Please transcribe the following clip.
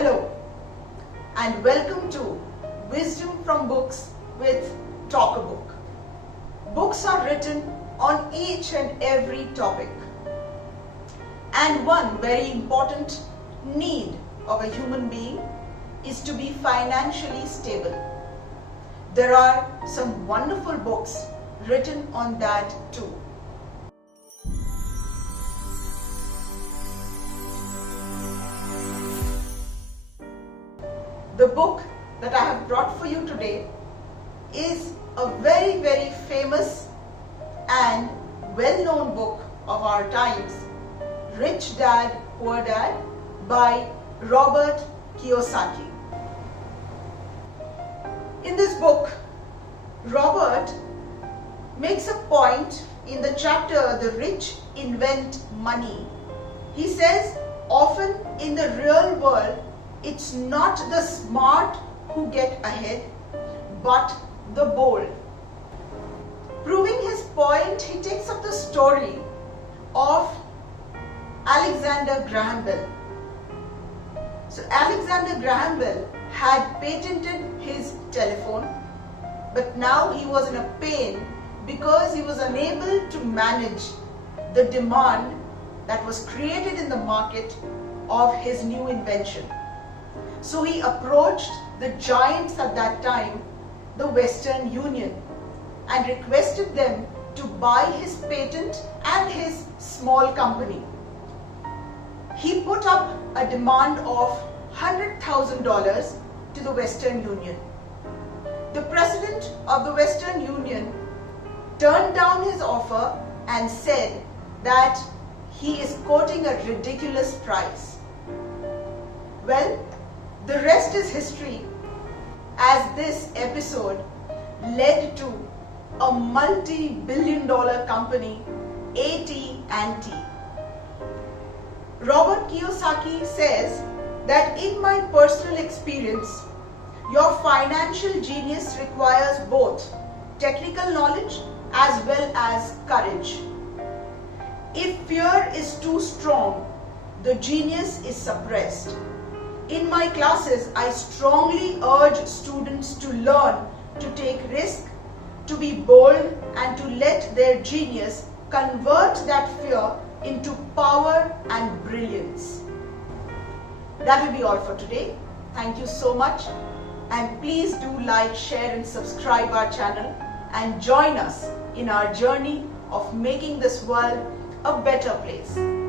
Hello and welcome to Wisdom from Books with Talk a Book. Books are written on each and every topic, and one very important need of a human being is to be financially stable. There are some wonderful books written on that too. The book that I have brought for you today is a very famous and well-known book of our times, Rich Dad, Poor Dad by Robert Kiyosaki. In this book, Robert makes a point in the chapter The Rich Invent Money. He says often in the real world, it's not the smart who get ahead, but the bold. Proving his point, he takes up the story of Alexander Graham Bell. So Alexander Graham Bell had patented his telephone, but now he was in a pain because he was unable to manage the demand that was created in the market of his new invention. So he approached the giants at that time, the Western Union, and requested them to buy his patent and his small company. He put up a demand of $100,000 to the Western Union. The president of the Western Union turned down his offer and said that he is quoting a ridiculous price. Well, the rest is history, as this episode led to a multi-billion-dollar company, AT&T. Robert Kiyosaki says that in my personal experience, your financial genius requires both technical knowledge as well as courage. If fear is too strong, the genius is suppressed. In my classes, I strongly urge students to learn to take risk, to be bold, and to let their genius convert that fear into power and brilliance. That will be all for today. Thank you so much, and please do like, share and subscribe our channel and join us in our journey of making this world a better place.